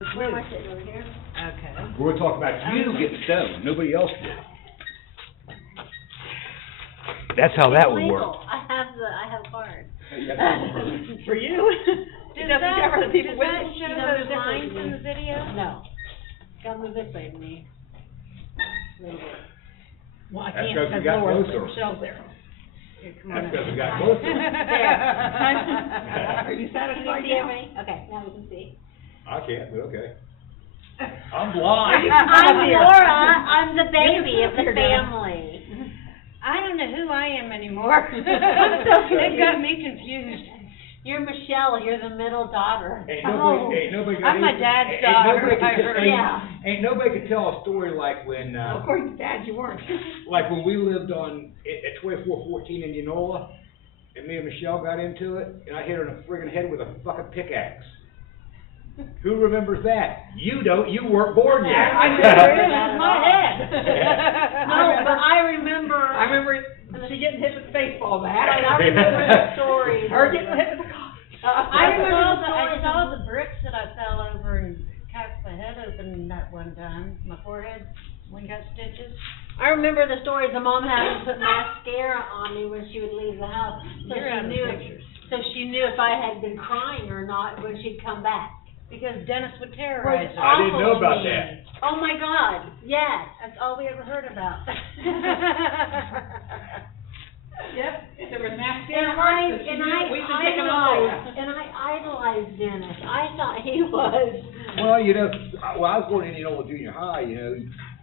Where am I sitting, over here? Okay. We're talking about you getting stoned, nobody else did. That's how that would work. Legal. I have a card. For you? It doesn't cover the people with Does that it. show those lines in the video? No. Gotta move this way to me. A little bit. Well, I That's can't, because we because got Laura's closer. Michelle's there. Here, come That's on because we up. got closer. There. Are you Can satisfied you see now? everything? Okay, now we can see. I can't, but okay. I'm blind. I'm Laura, I'm the You baby can of sit the here, Donna. family. I don't know who I am anymore. so They've got me confused. You're Michelle, you're the middle daughter. Ain't nobody. I'm my dad's ain't daughter, nobody I could- heard. Yeah. Ain't nobody could tell a story like when, According to Dad, you weren't. like when we lived at 2414 in Unola, and me and Michelle got into it, and I hit her in the friggin' head with a fucking pickaxe. Who remembers that? You don't, you weren't born yet. I It remember is my head. No, but I remember. I remember she getting hit with the baseball bat. Right, I remember the stories. Her getting hit with the car. I remember I saw the bricks that I fell over and cracked my head open that one time, my forehead, when got stitches. I remember the stories the mom had to put mascara on me when she would leave the house, so You're she out of knew. pictures. So she knew if I had been crying or not when she'd come back. Because Dennis would Was terrorize her. I didn't know awful to about me. that. Oh my God, yes. That's all we ever heard about. Yep, there was And mascara I, marks, and we should take them all. I idolized Dennis. I thought he was. Well, you know, when I was going to Indianola Junior High, you know,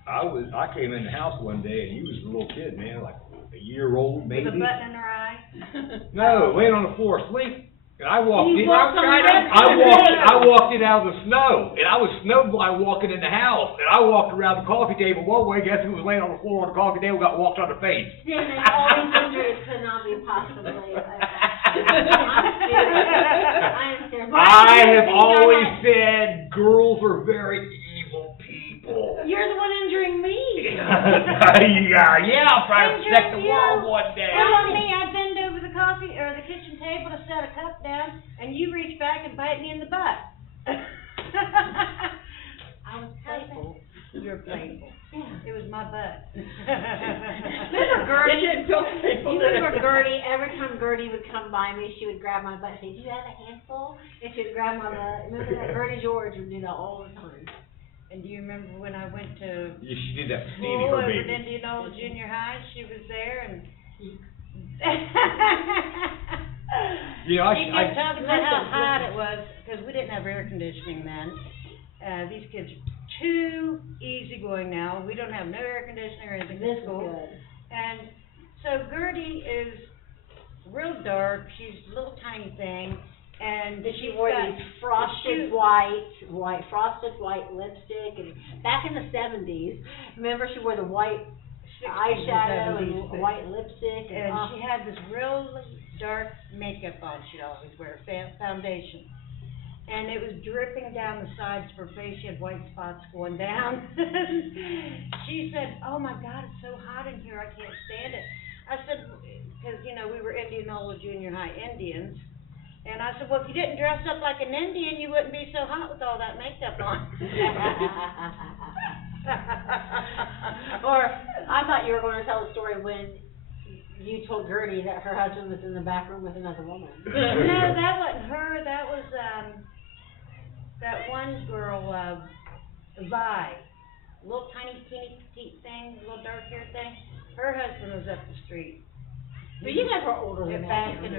I came in the house one day and he was a little kid, man, like a year old maybe. With a button in her eye. No, laying on the floor asleep. And I walked You in. walked on the red I walked in out of the snow, and I was snowblind walking in the house, and I walked around the coffee table one way. Guess who was laying on the floor on the coffee table? Got walked on the face. Dennis, all these injuries could not be possibly. I'm serious. I have always said girls are very evil people. You're the one injuring me. Yeah, I'll try to protect the world one day. How about me? I bend over the coffee, or the kitchen table to set a cup down, and you reach back and bite me in the butt. I was playful. You were playful. It was my butt. Remember Gertie? It didn't feel playful. You remember Gertie? Every time Gertie would come by me, she would grab my butt and say, "Do you have a handful?" And she would grab my butt. Remember that? Gertie George would do that all the time. And do you remember when I went to Yeah, she did that for Stevie, school her over baby. at Indianola Junior High? She was there, and You know, she kept talking about how listen, hot it was, because we didn't have air conditioning then. These kids are too easygoing now. We don't have no air conditioning or anything This in is school. good. And so Gertie is real dark. She's a little tiny thing, and That she she's wore got these frosted frosted white lipstick, and back in the 70s, remember she wore the white 60s eyeshadow and and 70s, white lipstick, and she had this real dark makeup on. She'd always wear foundation, and it was dripping down the sides of her face. She had white spots going down. She said, "Oh my God, it's so hot in here. I can't stand it." I said, because you know we were Indianola Junior High Indians. And I said, well, if you didn't dress up like an Indian, you wouldn't be so hot with all that makeup on. Or I thought you were going to tell the story when you told Gertie that her husband was in the back room with another woman. No, that wasn't her. That was that one girl, Vi, little tiny, teeny, petite thing, little dark hair thing. Her husband was up the street. But you guys were older than At that. Baskin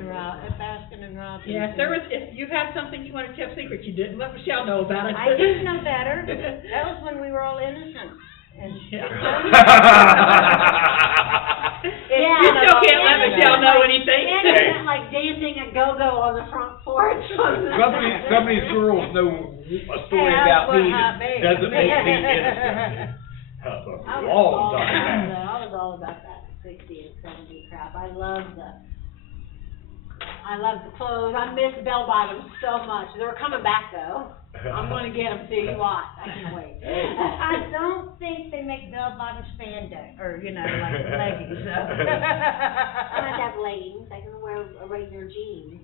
and Robbins. Yeah, if you had something you wanted to keep secret, you didn't let Michelle know about it. I didn't know better. That was when we were all innocent. And Yeah. Yeah. You still can't let Michelle know anything. Innocent, like dancing a go-go on the front porch. Some of these girls know a story Hey, about I was me hot that babe. doesn't make me innocent. I was Long time. I was all about that 60 and 70 crap. I love the clothes. I miss bell bottoms so much. They're coming back though. I'm gonna get them too. You watch. I can't wait. I don't think they make bell-bottom spandex, or, you know, like leggings, so. I don't have to have leggings. I can wear a regular jeans.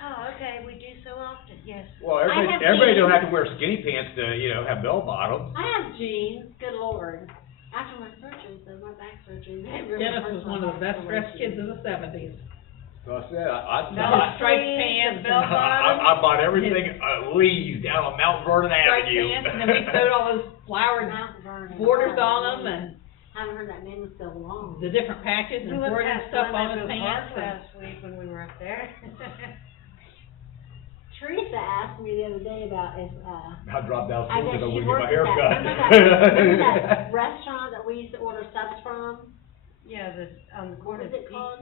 Oh, okay, we do so often, yes. Well, I have everybody don't jeans. have to wear skinny pants to, have bell bottoms. I have jeans, good lord. After my surgery, so my back surgery, they really Dennis hurt was my one of the back best so dressed much. kids in the 70s. So I said, I Bell striped sleeves pants and bell and- bottoms. I bought everything, Lee's down on Mount Vernon Striped Avenue. pants, and then we sewed all those flowered Mount Vernon. borders Oh, on them man. and Haven't heard that name in so long. the different patches We and went embroidered past stuff on Glen his Echo pants. Park last week when we were up there. Teresa asked me the other day about if, I dropped out of I school guess because I she wouldn't get worked my at hair that, cut. remember that restaurant that we used to order subs from? Yeah, on the What corner was of it called?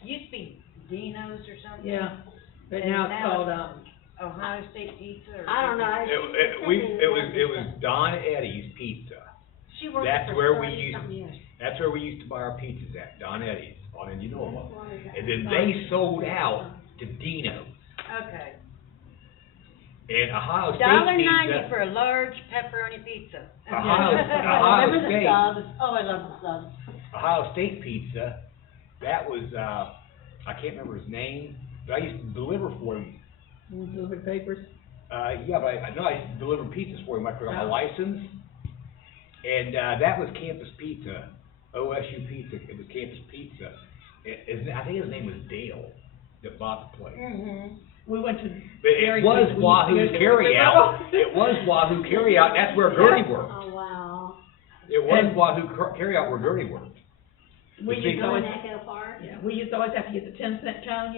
Used to be Dino's or something. Yeah, but And now it's now called, it's Ohio State Pizza or I don't know. something. It was Don Eddie's Pizza. She worked That's for where we 30 used- something years. That's where we used to buy our pizzas at, Don Eddie's on Indianola. That's why we got- And then they sold out to Dino's. Okay. And Ohio State $1.90 Pizza, for a large pepperoni pizza. Ohio Remember the State. subs? Oh, I love the subs. Ohio State Pizza, that was, I can't remember his name, but I used to deliver for him. delivered papers. Yeah, but I know I used to deliver pizzas for him, I forgot my Oh. license. And, that was Campus Pizza, OSU Pizza, it was Campus Pizza. I think his name was Dale that bought the place. Mm-hmm. We went to. But it was Wahoo Carryout, it was Wahoo Carryout, that's where Gertie worked. Oh, wow. It was And- Wahoo Carryout where Gertie worked. We See, used to Go in always, Echo Park? yeah, we used to always have to get the 10-cent cone,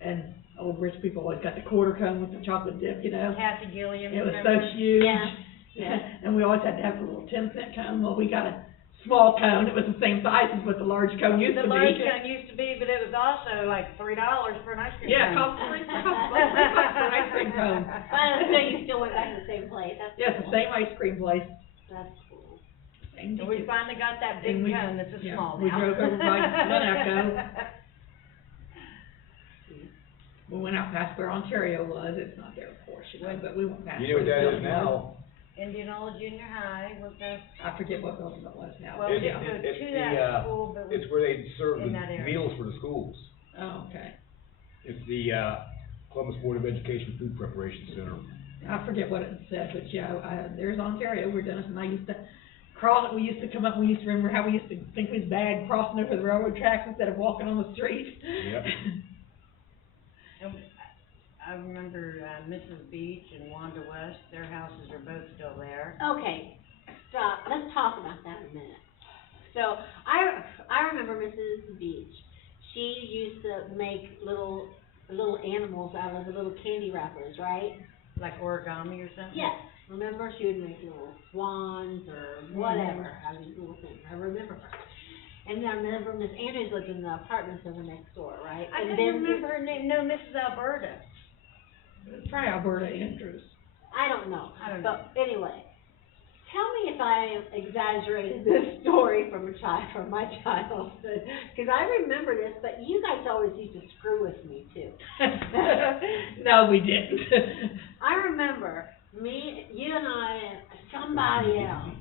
and old rich people always got the quarter cone with the chocolate dip, Kathy Gilliam. It was remember? so huge. Yeah, yeah. And we always had to have a little 10-cent cone. Well, we got a small cone. It was the same size as what the large cone used The to be. large cone used to be, but it was also like $3 for an ice cream Yeah, it cone. cost $3 for an ice cream cone. But so you still went back to the same place? That's Yeah, it's the cool. same ice cream place. That's cool. Same So we ticket. finally got that big And we- cone that's a yeah, small we now. drove over by Glen Echo. We went out past where Ontario was. It's not there, of course, but we went past. You know what where the that is building was. now? Indianola Junior High, was that, I forget what building it was now. well, but we It's- didn't go it's to the, that school, but we, It's where they serve In the that area. meals for the schools. Oh, okay. It's the, Columbus Board of Education Food Preparation Center. I forget what it said, but yeah, there's Ontario where Dennis and I used to cross, we used to come up, we used to remember how we used to think it was bad crossing over the railroad tracks instead of walking on the street. Yep. and I remember, Mrs. Beach and Wanda West, their houses are both still there. Okay, stop, let's talk about that a minute. So, I remember Mrs. Beach. She used to make little animals out of the little candy wrappers, right? Like origami or something? Yes, remember, she would make little swans or whatever, out of these little things, I remember her. And then I remember Miss Andrews lived in the apartments over next door, right? I And couldn't then remember her name, no, Mrs. Alberta. Try Alberta Andrews. I don't know. I don't know. But anyway, tell me if I exaggerated this story from my childhood, because I remember this, but you guys always used to screw with me too. No, we didn't. I remember you and I, somebody else,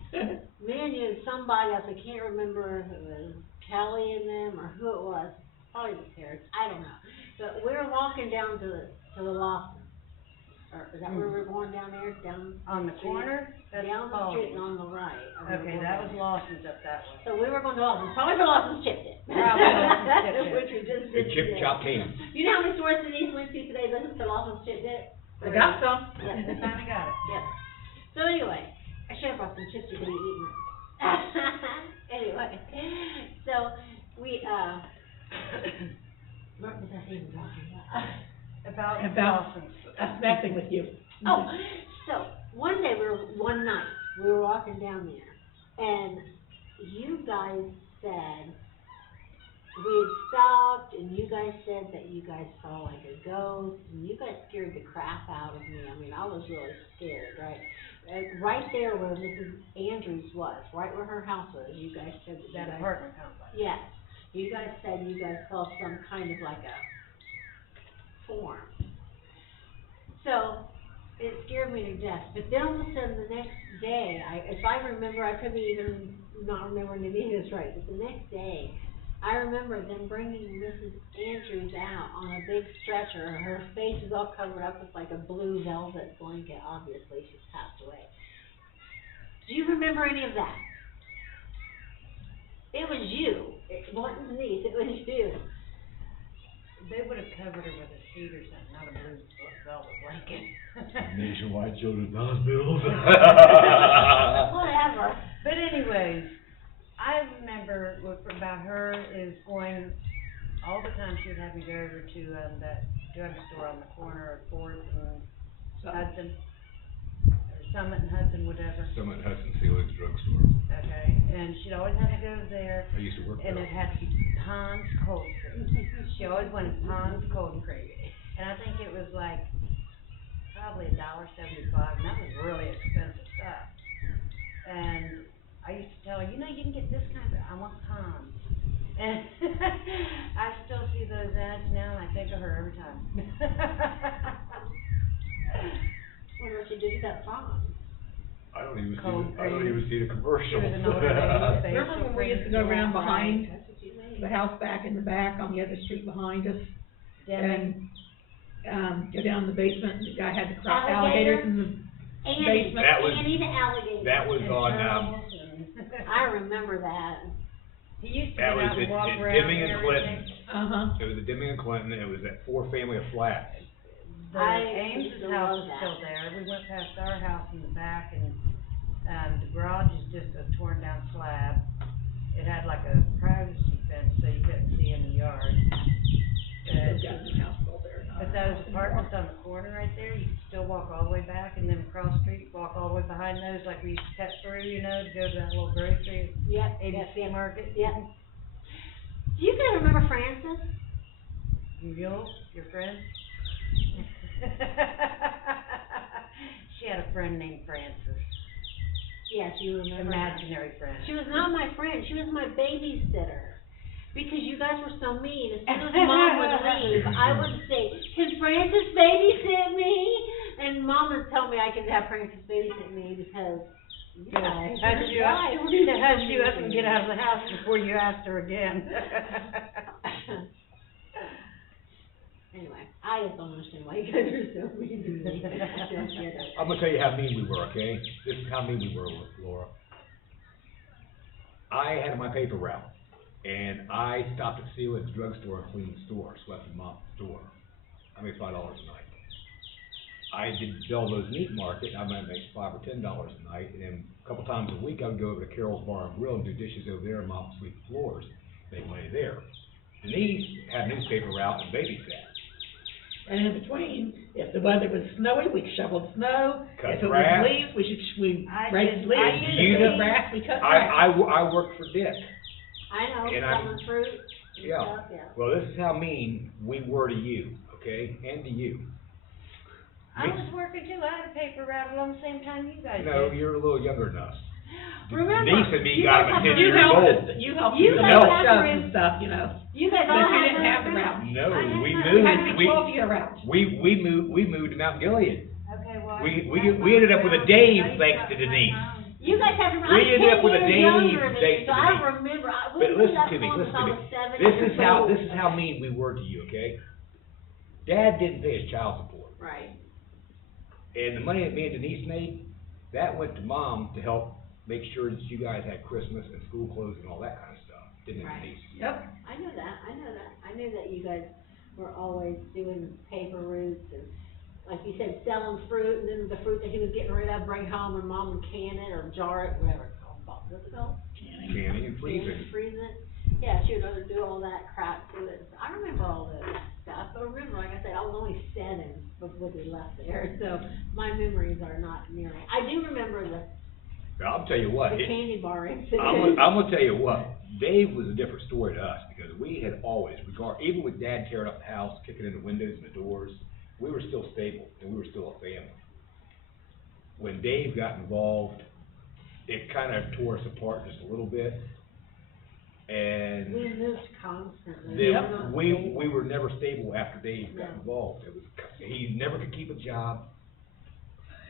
me and you and somebody else, I can't remember if it was Kelly and them or who it was, probably the parents, I don't know. But we were walking down to the Lawson. Or is that where we were going down there, down? On the street? corner? That's Down the street and Paul's. on the right. Okay, that was Lawson's up that way. So we were going to Lawson's, probably for Lawson's Chip Dip. Probably Lawson's Chip Dip. Which we just The did chip today. chop cans. You know how many stores Denise went to today looking for Lawson's Chip Dip? I got some. Yeah, They finally got it. yeah. So anyway, I should have brought some chips, you could have eaten it. Anyway, so we, what was I even talking about? About Lawson's. us messing with you. Oh, so one night we were walking down there, and you guys said we had stopped, and you guys said that you guys saw like a ghost, and you guys scared the crap out of me. I mean, I was really scared, right? Right there where Mrs. Andrews was, right where her house was, you guys said that. That you guys- apartment complex. Yes, you guys said you guys saw some kind of like a form. So, it scared me to death, but then all of a sudden the next day, if I remember, I could be even not remembering any of this right, but the next day, I remember them bringing Mrs. Andrews out on a big stretcher. Her face was all covered up with like a blue velvet blanket. Obviously, she's passed away. Do you remember any of that? It was you. It wasn't Denise. It was you. They would have covered her with a sheet or something, not a blue velvet blanket. Nationwide Children's Hospitals. Whatever. But anyways, I remember about her is going, all the time she would have me go over to, that drugstore on the corner of Fourth and Hudson, or Summit and Hudson, whatever. Summit Hudson Felix Drugstore. Okay, and she'd always have to go there, I used to work and there. it had to be Pond's Cold Cream. She always wanted Pond's Cold Cream, and I think it was like, probably $1.75, and that was really expensive stuff. And I used to tell her, you know, you can get this kind of, I want Pond's. And I still see those ads now, and I think of her every time. Wonder what she did with that phone. I don't even Cold see, I don't cream. even see the commercials. She was an older lady. Remember when we used to go around behind That's what you made. the house back in the back on the other street behind us? Deming. And, go down in the basement, and the guy had the crop Alligator? alligators in the Annie. basement. That was- Annie the alligator. That was And on, Charles and- I remember that. He used to that get was out and at walk at around Deming and and everything. Clinton. Uh-huh. It was at Deming and Clinton, and it was that 4 family of flats. The I Ames's used to house love is that. still there. We went past our house in the back, and, the garage is just a torn down slab. It had like a privacy fence, so you couldn't see in the yard. They've got a house built there. But those apartments on the corner right there, you could still walk all the way back, and then across the street, walk all the way behind those, like we used to cut through, you know, to go to that little grocery, Yep, ABC Market. yep. Do you guys remember Frances? Mule, your friend? She had a friend named Frances, Yes, you remember her. imaginary friend. She was not my friend, she was my babysitter. Because you guys were so mean, as soon as Mom would leave, I would say, can Frances babysit me? And Mom would tell me I could have Frances babysit me because you guys. Hush you up, to hush you up and get out of the house before you asked her again. Anyway, I just don't understand why you guys are so mean to me. I don't get it. I'm gonna tell you how mean we were, okay? This is how mean we were, Laura. I had my paper route, and I stopped at Sealand's drugstore and cleaned the store, swept and mopped the store. I made $5 a night. I did Belleville's Meat Market, I might make $5 or $10 a night, and then a couple times a week I would go over to Carol's Bar and Grill and do dishes over there and mop and sweep the floors, make money there. Denise had newspaper route and babysat. And in between, if the weather was snowy, we shoveled snow. Cut If it grass. was leaves, we I raked did- leaves. I If used it to- was grass, we cut grass. I worked for Dick. I know, And I- selling fruit and Yeah. stuff, yeah. Well, this is how mean we were to you, okay, and to you. I was working too, I had a paper route along the same time you guys did. No, you're a little younger than us. Remember, Denise and me you got guys them at have 10 to- years You helped old. us, you helped You us guys with have shoves to- and stuff, you know. You guys all But you have didn't have the route. No, I had we my- You had to moved, be 12-year route. we moved to Mount Gilead. Okay, well. We ended up with a Dave thanks to Denise. You guys have to, We I'm ended up 10 with a years Dave younger than you, thanks so to I Denise. remember, we But moved listen that to me, home listen since I to was me. 7 This years is how, old. this is how mean we were to you, okay? Dad didn't pay his child support. Right, And the money that me and Denise made, that went to Mom to help make sure that you guys had Christmas and school clothes and all that kind of stuff, didn't it, Right. Denise? Yep. I knew that, I knew that you guys were always doing paper routes and, like you said, selling fruit, and then the fruit that he was getting rid of, bring home, and Mom would can it or jar it, whatever it's called, what's it called? Canning and freezing. Freeze it. Yeah, she would rather do all that crap to it. I remember all that stuff, but remember, like I said, I was only 7 before we left there, so my memories are not near it. I do remember the I'll tell you what, candy bar incident. I'm gonna tell you what, Dave was a different story to us, because we had always, even with Dad tearing up the house, kicking in the windows and the doors, we were still stable, and we were still a family. When Dave got involved, it kinda tore us apart just a little bit, and We moved constantly. then were not we stable. were never stable after Dave got No. involved. It was, he never could keep a job.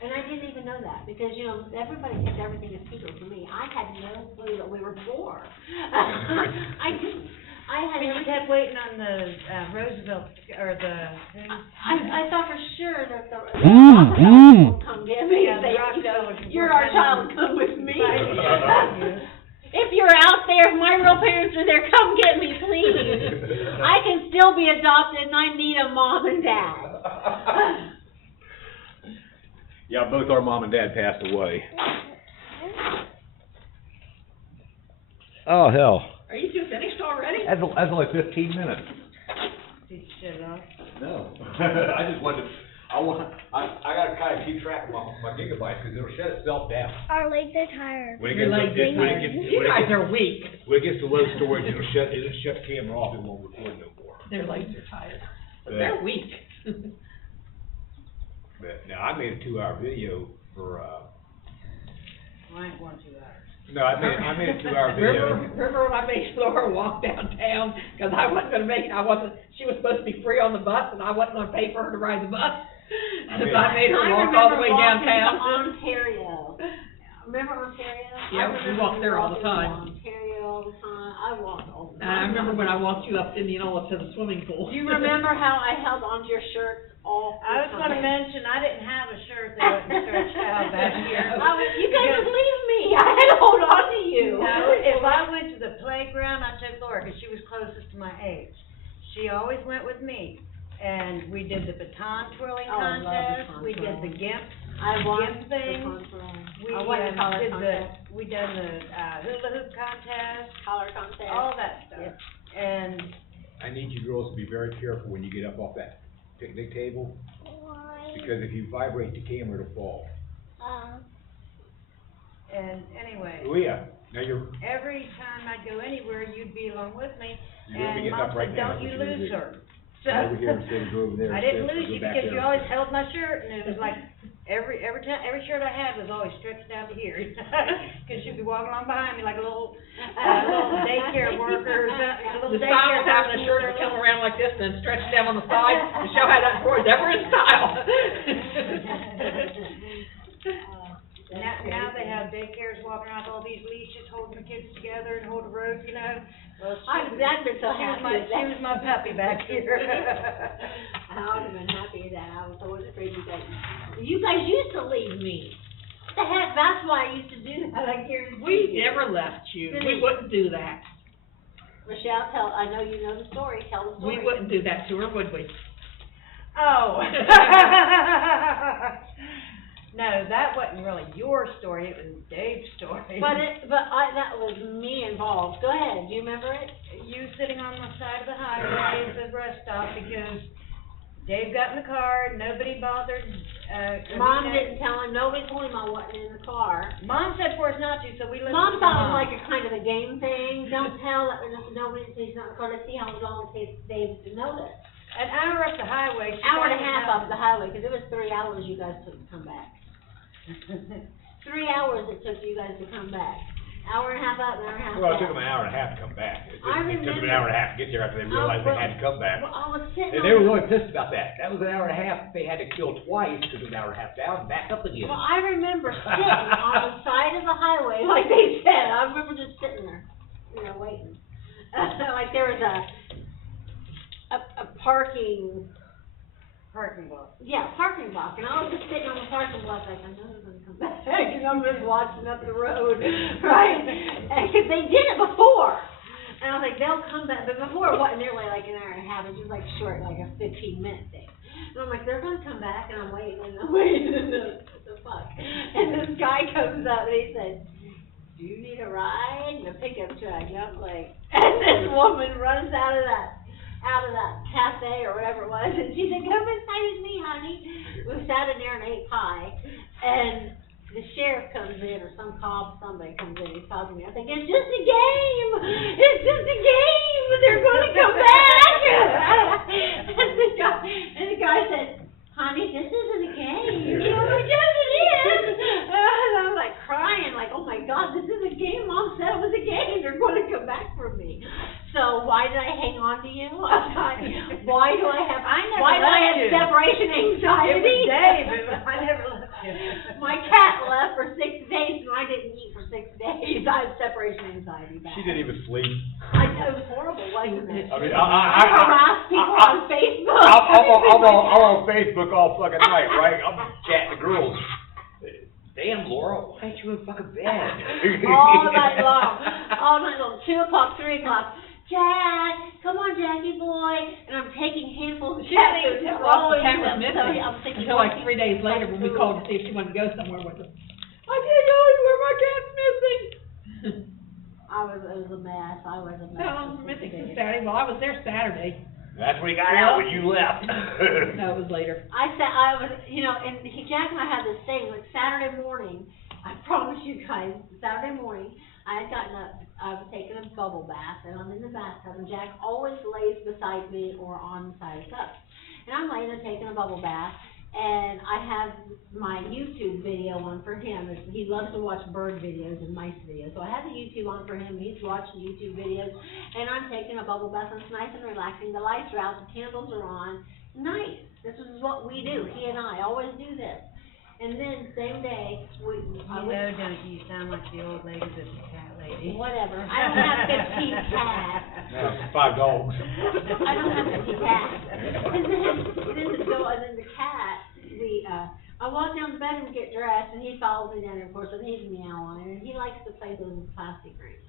And I didn't even know that, because, you know, everybody thinks everything is secret for me. I had no clue that we were poor. I didn't. I had But you everything. kept waiting on the, Roosevelt, or the, I thought for sure that the Rockefellers will come get me. Yeah, the They, Rockefellers would you're come our get child, me. come with me. Right. If you're out there, if my real parents are there, come get me, please. I can still be adopted and I need a mom and dad. Yeah, both our mom and dad passed away. Oh, hell. Are you two finished already? That's only 15 minutes. Did you shut it off? No. I just wanted, I gotta kind of keep track of my gigabytes, because it'll shut itself down. Our legs are tired. When it Your gets, legs are when it tired. gets, You when it guys gets, are weak. when it gets to low storage, it'll shut the camera off, it won't record no more. Their legs are tired. But Yeah. they're weak. But, now, I made a 2-hour video for, I ain't going 2 hours. no, I made a 2-hour video. Remember when I made Laura walk downtown, cause I wasn't gonna make it, she was supposed to be free on the bus, and I wasn't gonna pay for her to ride the bus. So I made her walk all the way downtown. I remember walking to Ontario. Remember Ontario? Yeah, we walked there all the time. Ontario all the time. I walked all the And I time. remember when I walked you up Indianola to the swimming pool. Do you remember how I held onto your shirt all the I was gonna time? mention, I didn't have a shirt that wasn't stretched out back here. You guys would leave me. I had to hold on to you. No, if I went to the playground, I took Laura, cause she was closest to my age. She always went with me, and we did the baton twirling Oh, I love contest, baton we did the twirling. gimp, I won Gimp thing. we, I won the collar did contest. we done the, hula hoop contest, Collar contest. all that stuff. Yep. And I need you girls to be very careful when you get up off that picnic table, Why? because if you vibrate the camera, it'll fall. anyway, Oh, yeah, now you're, every time I'd go anywhere, you'd be along with me, you're gonna be and getting Mom up right said, now. don't you but you're gonna lose do- her. Go over here instead of go over there. I didn't instead, lose go you back because there you always instead. held my shirt, and it was like, every shirt I had was always stretched down to here. Cause she'd be walking along behind me like a little daycare worker or something, a little The daycare style of having a shirt that come around like this and then stretch down on the side, to show how that was ever in style. Now they have daycares walking around with all these leashes, holding the kids together and hold the rope, you know. Well, I've been so she happy was with that. she was my puppy back here. I would have been happy that I was always afraid you guys used to leave me. What the heck, that's why I used to do that, I guarantee We you. never left you. We wouldn't do that. Michelle, I know you know the story, tell the story. We wouldn't do that to her, would we? Oh. No, that wasn't really your story, it was Dave's story. That was me involved. Go ahead, do you remember it? You sitting on the side of the highway at the rest stop because Dave got in the car, nobody bothered, Mom didn't tell him, nobody told him I wasn't in the car. Mom said for us not to, so we listened Mom to thought it was Mom. like a kind of a game thing, don't tell, nobody, he's not in the car, let's see how long it takes Dave to notice. An hour up the highway. she Hour and a finally half got- up the highway, cause it was 3 hours you guys took to come back. 3 hours it took you guys to come back. Hour and a half up, an hour and a half back. Well, it took them an hour and a half to come back. It I took them an remember. hour and a half to get there after they realized they had to come back. Well, I was sitting And on. they were really pissed about that. That was an hour and a half they had to kill twice, because it was an hour and a half down and back up again. Well, I remember sitting on the side of the highway, like they said, I remember just sitting there, waiting. Like there was a parking block. Yeah, parking block, and I was just sitting on the parking block like, I know they're gonna come back, and I'm just watching up the road, right? And, 'cause they did it before, and I was like, they'll come back, but before it wasn't nearly like an hour and a half, it was just like short, like a 15-minute thing. And I'm like, they're gonna come back, and I'm waiting, and what the fuck? And this guy comes up, and he said, do you need a ride? In a pickup truck, and I'm like, and this woman runs out of that cafe or whatever it was, and she said, come inside with me, honey. We sat in there and ate pie, and the sheriff comes in, or some cop, somebody comes in, he's talking to me, I think, it's just a game! It's just a game! They're gonna come back! and the guy said, honey, this isn't a game. Yes, it is! And I'm like crying, like, oh my God, this is a game. Mom said it was a game. They're gonna come back for me. So why did I hang on to you? Why do I have you. separation anxiety? It was Dave, I never left you. My cat left for 6 days and I didn't eat for 6 days. I have separation anxiety bad. She didn't even sleep. I know, it was horrible, wasn't it? I mean, I harass people on Facebook. I'm on Facebook all fucking night, right? I'm chatting to girls. Damn, Laura, why ain't you in fucking bed? All night long, 2 o'clock, 3 o'clock. Jack, come on, Jackie boy, and I'm taking handfuls of She didn't even food, tell us the throwing cat was them, missing I'm thinking, until like 3 days later when we called to see if she wanted to go somewhere with us. I can't go anywhere, my cat's missing. It was a mess, I was a mess. No, missing since Saturday, well, I was there Saturday. That's when he got out when you left. No, it was later. I was, and Jack and I had this thing, like Saturday morning, I promise you guys, Saturday morning, I had gotten up, I was taking a bubble bath, and I'm in the bathtub, and Jack always lays beside me or on the side of the tub. And I'm laying there taking a bubble bath, and I have my YouTube video on for him. He loves to watch bird videos and mice videos. So I have the YouTube on for him. He's watching YouTube videos, and I'm taking a bubble bath, and it's nice and relaxing. The lights are out, the candles are on. Nice. This is what we do. He and I always do this. And then same day, don't you sound like the old lady that's a cat lady? whatever. I don't have 15 cats. No, 5 dogs. I don't have 50 cats. And then the cat, I walk down the bedroom to get dressed, and he follows me down there, of course, and he's meowing, and he likes to play those plastic rings.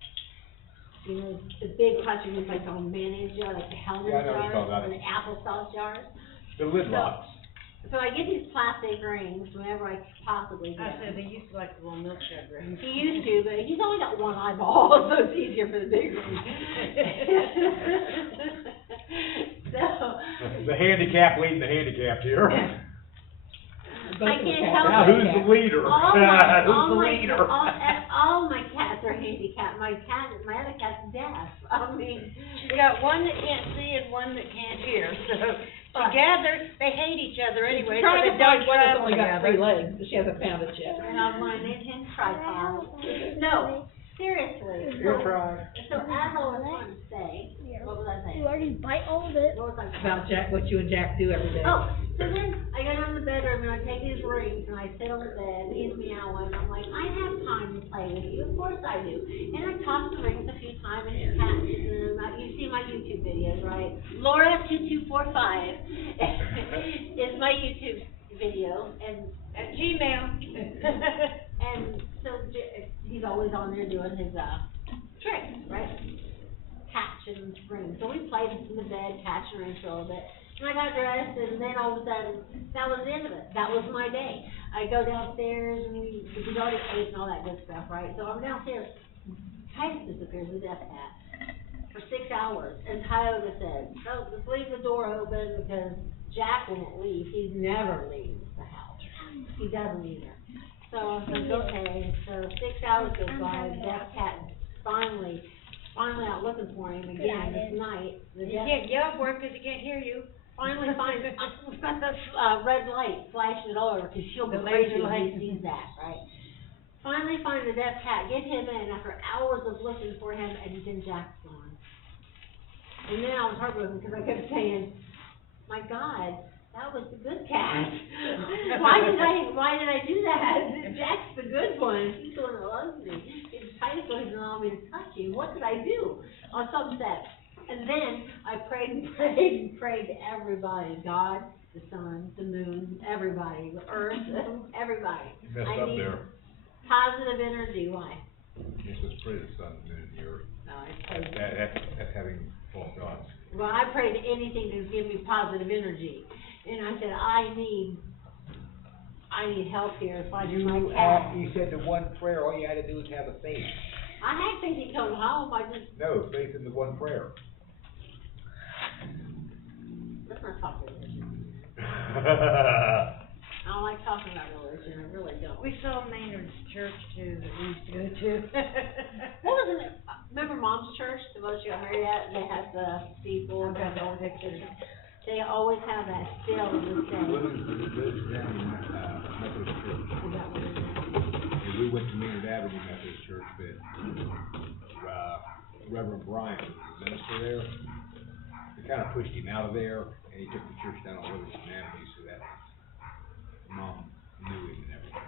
You know, the big plastic rings, like on mayonnaise jar, like the Hellman's Yeah, I know what you're jars, talking about. or the applesauce jars. The lid locks. So I get these plastic rings whenever I possibly I get said them. they used to like the little milk jug rings. He used to, but he's only got one eyeball, so it's easier for the big ring. So. The handicap leading the handicapped here. I can't help Now, it. who's the leader? All my cats are handicapped. My other cat's deaf. I mean, We got one that can't see and one that can't hear, so together, they hate each other anyway, so Trying they to don't find one that's travel only got 3 together. legs, but she hasn't found it yet. and I'm going to name him Tripod. No, seriously. You're trying. So as I was trying to say, what was I saying? You already bite all of it. What was I saying? About Jack, what you and Jack do every day. Oh, so then I go down to the bedroom and I take his rings and I sit on the bed, he's meowing, I'm like, I have time to play with you, of course I do. And I toss the rings a few times and he pats them, you see my YouTube videos, right? Laura2245 is my YouTube video, and At Gmail. and so he's always on there doing his, tricks, right? Catch and rings. So we played in the bed, catch and rings for a little bit. And I got dressed, and then all of a sudden, that was the end of it. That was my day. I go downstairs, and we'd already ate and all that good stuff, right? So I'm downstairs. Titus disappears, the death cat, for 6 hours. And Tioga said, "Oh, just leave the door open because Jack won't leave. He never leaves the house. He doesn't either." So I said, okay. So 6 hours goes by, the death cat finally out looking for him again this night. The You death can't yell for him because he can't hear you. finally finds, we've got this, red light flashing it all over, cause she'll be The crazy laser when light. she sees that, right? Finally find the deaf cat, get him in after hours of looking for him, and then Jack's gone. And then I was heartbroken, cause I kept saying, my God, that was the good cat. Why did I do that? Jack's the good one, he's the one that loves me. Titus doesn't allow me to touch him, what did I do? I was so upset. And then I prayed and prayed and prayed to everybody, God, the sun, the moon, everybody, the earth, everybody. You messed I up need there. positive energy, why? You're supposed to pray to the sun, the moon, and the earth. No, I prayed. That's having false gods. Well, I prayed to anything to give me positive energy. And I said, I need help here finding my cat. You said the one prayer, all you had to do was have a faith. I had faith he come home, I just, No, faith in the one prayer. let's not talk religion. I don't like talking about religion, I really don't. We saw Maynard's church too, that we used to go to. What was it, remember Mom's church, the one she got married at, they had the steeple, and the old pictures? They always have that still in this day. Those down in, Methodist Church. Is that what it is? And we went to Maynard Avenue Methodist Church, but, Reverend Bryant was the minister there. They kinda pushed him out of there, and he took the church down on Livingston Avenue, so that Mom knew him and everything.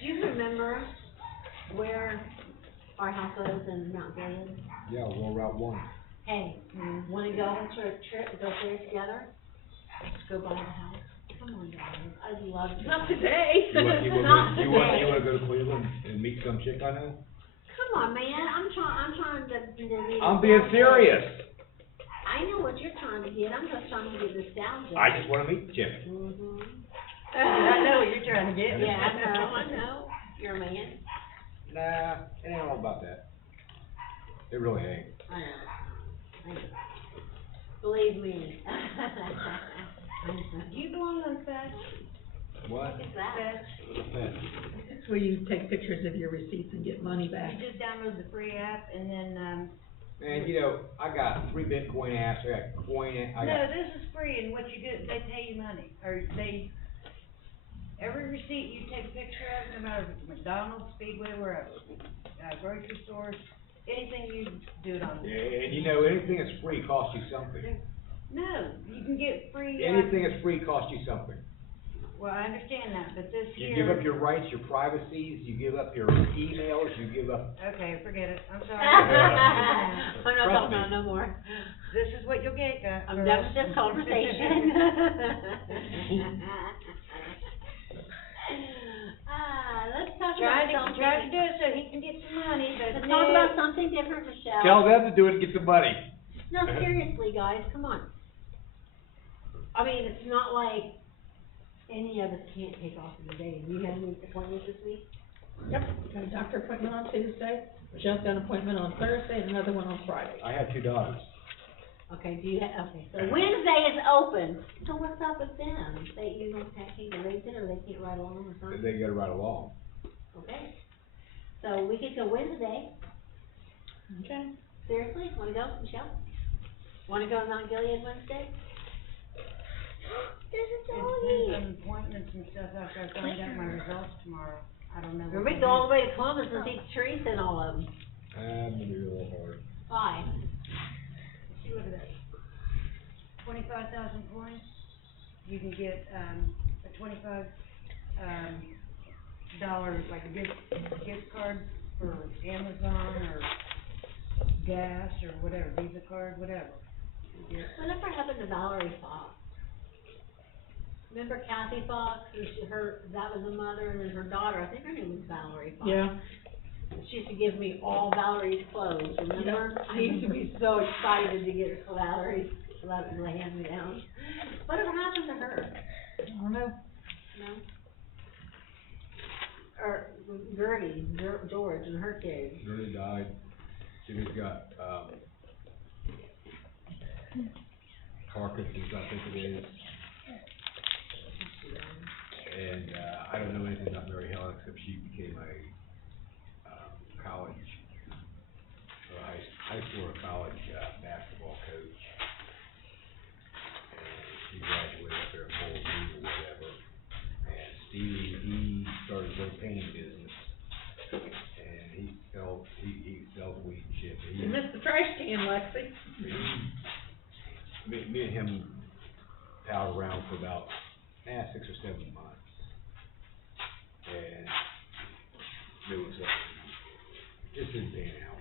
Do you remember where our houses in Mount Gilead? Yeah, we'll go Route 1. Hey, wanna go on a trip, go there together? Let's go buy the house. Come on, guys, I'd love to. Not today. Not You want today. to go to Cleveland and meet some chick I know? Come on, man, I'm trying to be. I'm being serious. I know what you're trying to get, I'm just trying to get nostalgia. I just want to meet the chick. Mhm. I know what you're trying to get. Yeah, I know, you're a man. Nah, it ain't all about that. It really ain't. I know. Believe me. Do you belong on Fetch? What? What is that? Fetch? What's that? It's where you take pictures of your receipts and get money back. You just download the free app and then, Man, you know, I got 3 Bitcoin apps, I got coin, I no, got, this is free, and what you get, they pay you money, or every receipt you take a picture of, no matter if it's McDonald's, Speedway, wherever, grocery stores, anything you do it on. and you know, anything that's free costs you something. No, you can get free, Anything that's free costs you something. well, I understand that, but this You here. give up your rights, your privacies, you give up your emails, you give up, Okay, forget it, I'm sorry. I'm not Trust talking me. about it no more. This is what you'll get, guys. I'm done with this conversation. Let's talk Trying about to, trying to something. do it so he can get some money, but Let's no. talk about something different, Michelle. tell them to do it and get the money. No, seriously, guys, come on. I mean, it's not like any of us can't take off in the day. You have any appointments this week? Yep, got a doctor appointment on Tuesday, Michelle's got an appointment on Thursday, and another one on Friday. I have 2 daughters. Okay, okay, so Wednesday is open, so what's up with them? You don't can't relate it, or they can't ride along or something? They gotta ride along. Okay. So we could go Wednesday. Okay. Seriously, wanna go, Michelle? Wanna go to Mount Gilead Wednesday? This is It all depends me. on appointments and stuff after I find out my results tomorrow. I don't know. Or what we to go all do. the way to Columbus and see Teresa and all of them. I'm gonna be a little hard. Why? See what it is. 25,000 points, you can get, a $25, like a gift card for Amazon or gas or whatever, Visa card, whatever. You get- Whatever happened to Valerie Fox? Remember Kathy Fox, that was a mother, and then her daughter, I think her name was Valerie Fox. Yeah. She used to give me all Valerie's clothes, remember? Yep. I used to be so excited to get Valerie's, hand-me-downs. Whatever happened to her? I don't know. No? Or Gertie, George and her kids. Gertie died. Jimmy's got, Parkinson's, I think it is. And, I don't know anything about Mary Helen except she became a, college, or high school or college, basketball coach. And she graduated up there in Fort Lee or whatever. And Stevie, he started his own painting business. And he sells weed and shit. But You missed the trash can, Lexi. me and him palled around for about, 6 or 7 months. And it was, just didn't pan out.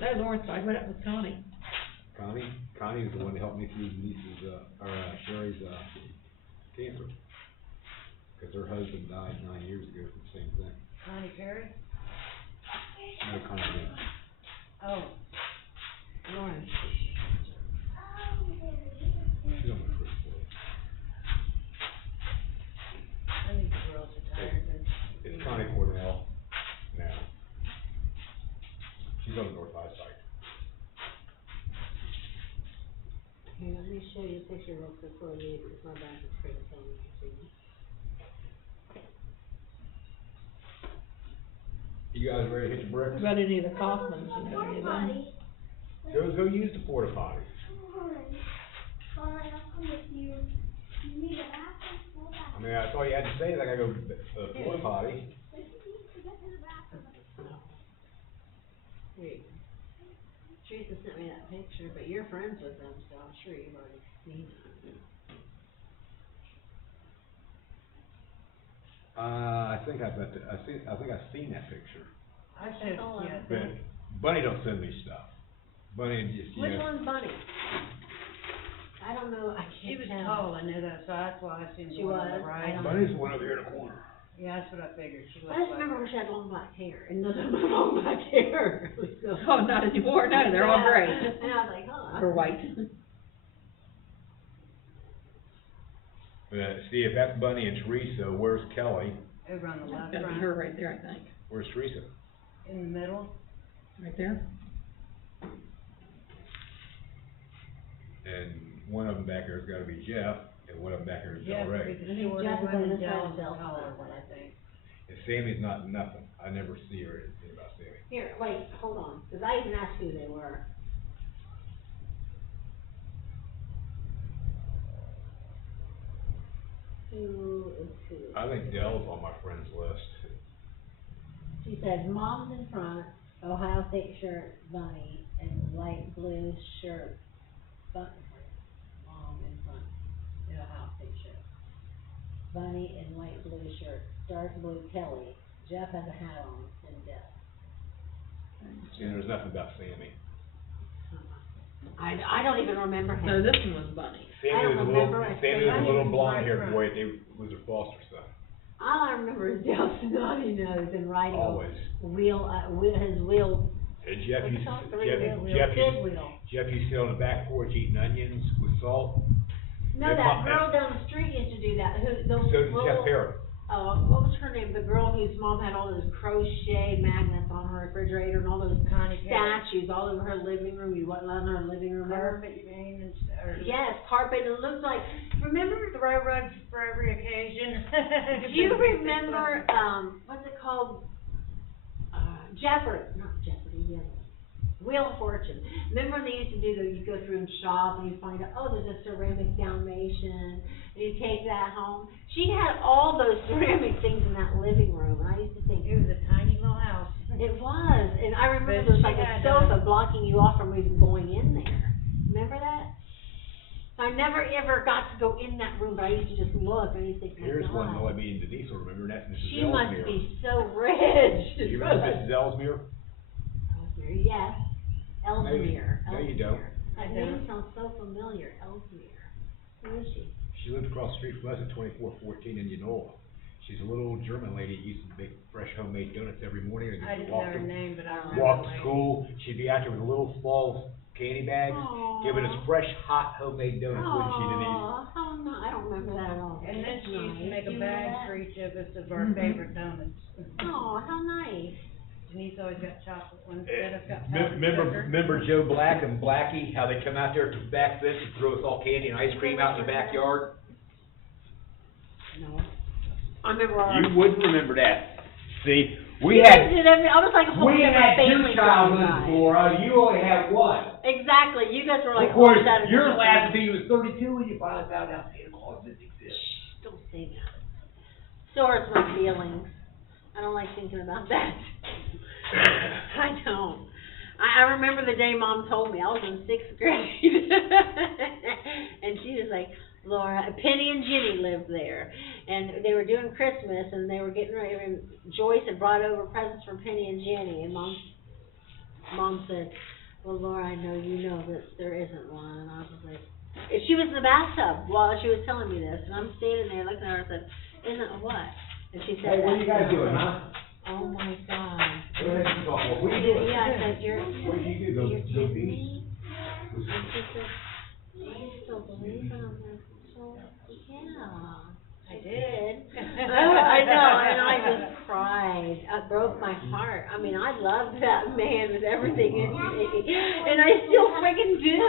That was Orange, what up with Connie? Connie was the one that helped me through Sherry's, cancer. Cause her husband died 9 years ago from the same thing. Connie Perry? No, Connie. Oh, Lauren. She's on the first floor. I think the girls are tired, but. It's Connie Cornell now. She's on the northwest side. Here, let me show you a picture real quick before we leave, because my back is pretty killing me. You guys ready to hit the bricks? What about any of the Kaufmans, you know, any of them? Go use the porta potty. Fine, I'll come with you. You need a bathroom? Go back. I mean, that's all you had to say is I gotta go to the porta potty. But you need to get to the bathroom. Here you go. Teresa sent me that picture, but you're friends with them, so I'm sure you've already seen it. I think I've seen that picture. I said, Oh, yeah. But Bunny don't send me stuff. Bunny just, you Which know. one's Bunny? I don't know, I She can't was tell. tall, I knew that, so that's why I assumed She one on the was? right. I don't- Bunny's the one over here in the corner. Yeah, that's what I figured, she I looked just like. remember when she had long black hair, and none of them had long black hair. It was so- Oh, not anymore, no, they're all gray. And I was like, huh. Or white. See, if that's Bunny and Teresa, where's Kelly? Over on the left That'd be front, her right there, I think. Where's Teresa? in the middle. Right there. And one of them back there's gotta be Jeff, and one of them back there is Jeff Del would Rey. be the I think shorter Jeff is one, on and this side Dell's of the Dell's taller side. one, I think. And Sammy's not nothing. I never see her anything about Sammy. Here, wait, hold on, cause I even asked who they were. Who is who? I think Dell's on my friends list. She said, mom's in front, Ohio State shirt, Bunny, and light blue shirt, mom in front, in Ohio State shirt. Bunny in light blue shirt, dark blue Kelly, Jeff has a hat on, and Dell. And there's nothing about Sammy. I don't even remember him. No, this one was Bunny. Sammy was a remember little, a Sammy was a Sammy. little blonde Right haired front. boy, they was her foster son. All I remember is Dell's snotty nose and riding Always. a wheel, his wheel, And Jeff what's it used, called, to- three Jeff, wheel, Jeff big used, wheel. Jeff used to sit on the back porch eating onions with salt. No, Yeah, that Mom- girl down the street used to do that, who, those So did Jeff little, Perry. what was her name, the girl whose mom had all those crochet magnets on her refrigerator and all those Connie Perry. statues all over her living room, you went in her living room. Carpet, you mean, and or. Yes, carpet, it looked like, remember, Throw rugs for every occasion. do you remember, what's it called? Jeopardy, not Jeopardy, the other one. Wheel of Fortune. Remember when they used to do the, you go through and shop and you find out, oh, there's a ceramic Dalmatian, and you take that home. She had all those ceramic things in that living room, and I used to think, It was a tiny little house. it was, and I remember But there was she like a had, sofa blocking you off from even going in there. Remember that? I never ever got to go in that room, but I used to just look, and I used to think, my Here's one God, Noah and Denise will remember, and that's Mrs. she Ellsmere. must be so rich. Do you remember Mrs. Ellsmere? Ellsmere, yes. Ellsmere. No, you don't. That name sounds so familiar, Ellsmere. Who is she? She lived across the street from us at 2414 in Genoa. She's a little German lady that used to make fresh homemade donuts every morning, and I used didn't to know her name, but I remember. walk to like- school. She'd be out there with little small candy bags, giving us fresh, hot homemade donuts, wouldn't she, Denise? Oh, how nice, I don't remember that at all. And then she used to make Do a you remember bag that? for each of us of our favorite donuts. Oh, how nice. Denise always got chocolate ones, Eh, Dennis got powdered Remember, sugar. remember Joe Black and Blackie, how they come out there to the back fence and throw us all candy and ice cream out in the backyard? No. I remember our. You wouldn't remember that. See, You guys did every, I was like a whole we different had family two from you childhoods, guys. Laura, you only had one. Exactly, you guys were like. Of course, all that your different last things. video was 32 when you finally found out Santa Claus didn't exist. Don't say that. So hurts my feelings. I don't like thinking about that. I don't. I remember the day Mom told me, I was in 6th grade. And she was like, Laura, Penny and Jenny lived there. And they were doing Christmas and they were getting ready, and Joyce had brought over presents for Penny and Jenny. And Mom said, well, Laura, I know you know that there isn't one. And I was like, and she was in the bathtub while she was telling me this. And I'm standing there looking at her and said, isn't a what? And she said, Hey, what are you guys doing, huh? Oh my God. Go ahead and talk. What are you doing? Yeah, I said, you're What did you do? kidding Go me? And she said, do you still believe it? I'm like, so, yeah. I did. I know, and I just cried. It broke my heart. I mean, I loved that man with everything in me, and I still friggin' do.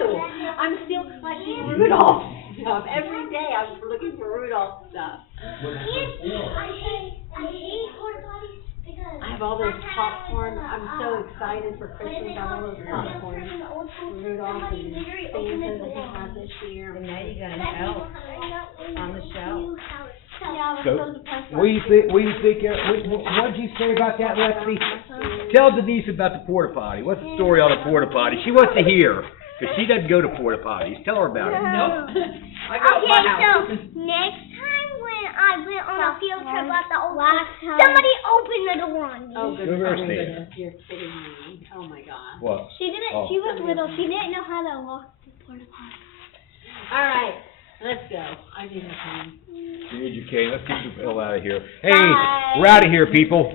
I'm still collecting Rudolph stuff. Every day I'm looking for Rudolph stuff. I hate porta potties because. I have all those popcorn. I'm so excited for Christmas. I have all those popcorn. Rudolph and Santa that he had this year. And now you got an elf on the shelf. Yeah, I was So, so depressed. what do you think, what did you say about that, Lexi? Tell Denise about the porta potty. What's the story on the porta potty? She wants to hear, because she doesn't go to porta potties. Tell her about it. Nope. I go to Okay, my so house. next time when I went on a field trip at the old school, somebody opened the door on you. Oh, good. Go there, Oh, Stan. goodness, you're kidding me. Oh, my God. What? She didn't, Oh. she was little, she didn't know how to unlock the porta potty. All right, let's go. I need a phone. You need your cane, let's get the hell out of here. Hey, Bye. we're out of here, people.